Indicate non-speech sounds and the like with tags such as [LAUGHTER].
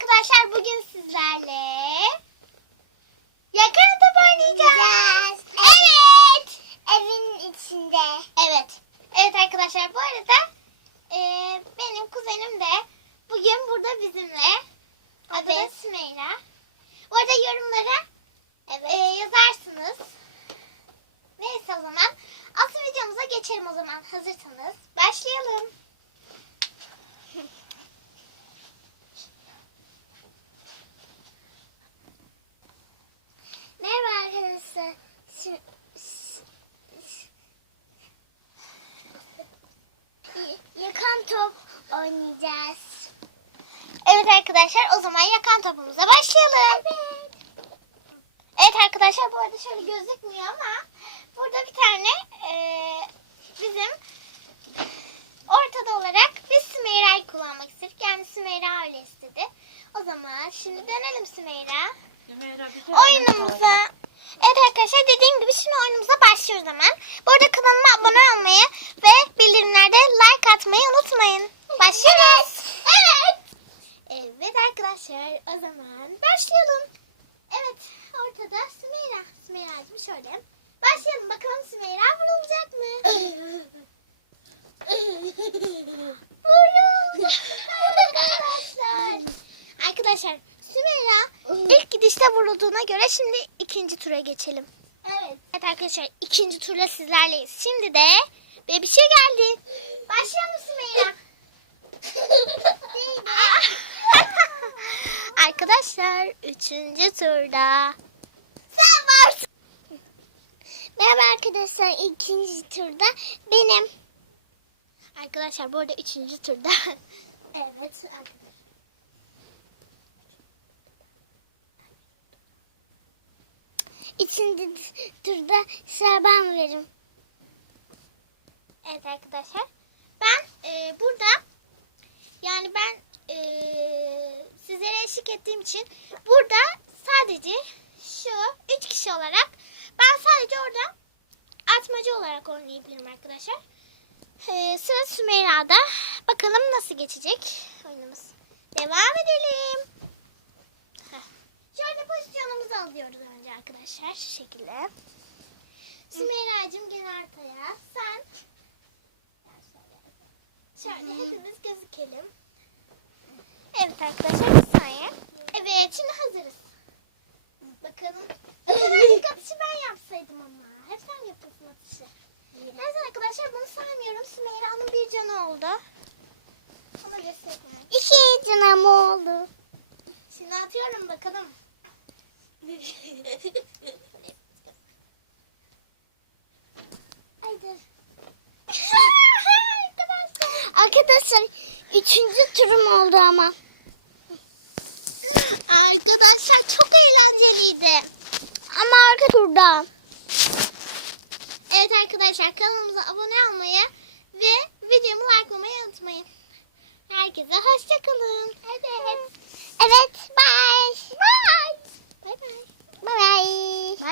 arkadaşlar bugün sizlerle yakan top oynayacağız. Evet. Evin içinde. Evet. Evet arkadaşlar bu arada e, benim kuzenim de bugün burada bizimle. Adı da Evet. Sümeyra. Bu arada yorumlara e, yazarsınız. Neyse o zaman. Asıl videomuza geçelim o zaman. Hazırsanız başlayalım. Merhaba arkadaşlar. Şu- şu- şu- Yakan top oynayacağız. Evet arkadaşlar o zaman yakan topumuza başlayalım. Evet. Evet arkadaşlar bu arada şöyle gözükmüyor ama burada bir tane eee, bizim ortada olarak biz Sümeyra'yı kullanmak istedik. Yani Sümeyra öyle istedi. O zaman şimdi dönelim Sümeyra. Oyunumuza Evet arkadaşlar dediğim gibi şimdi oyunumuza başlıyoruz hemen. Bu arada kanalıma abone olmayı ve bildirimlerde like atmayı unutmayın. Başlıyoruz. Evet. Evet arkadaşlar o zaman başlayalım. Evet ortada Sümeyra. Sümeyra'cığım şöyle. Başlayalım bakalım Sümeyra vurulacak mı? [LAUGHS] Vuruldu. arkadaşlar. Arkadaşlar Sümeyra ilk gidişte vurulduğuna göre şimdi ikinci tura geçelim. Evet. Evet arkadaşlar ikinci turla sizlerleyiz. Şimdi de bir şey geldi. Başlayalım Sümeyra. [LAUGHS] arkadaşlar üçüncü turda. Sen varsın. Merhaba arkadaşlar. ikinci turda benim. Arkadaşlar bu arada üçüncü turda. Evet. İkinci turda sıra ben veririm. evet arkadaşlar. Ben e, burada yani ben e, sizlere eşlik ettiğim için burada sadece şu üç kişi olarak ben sadece orada atmacı olarak oynayabilirim arkadaşlar. E, sıra Sümeyra'da. Bakalım nasıl geçecek oyunumuz. Devam edelim. Şöyle pozisyonumuzu alıyoruz önce arkadaşlar. Şu şekilde. Sümeyra'cığım gel ortaya. Sen Şöyle hepimiz gözükelim. Evet arkadaşlar bir saniye. Evet şimdi hazırız. Bakalım. İlk [LAUGHS] atışı ben yapsaydım ama. Hep sen yapıyorsun atışı. Neyse arkadaşlar bunu saymıyorum. Sümeyra'nın bir canı oldu. Ona göstereyim. İki canım oldu. Şimdi atıyorum bakalım. Arkadaşlar. Üçüncü turum oldu ama. Arkadaşlar çok eğlenceliydi. Ama arka turda. Evet arkadaşlar kanalımıza abone olmayı ve videomu likelamayı unutmayın. Herkese hoşçakalın. Evet. Evet bye. Bye bye. Bye bye.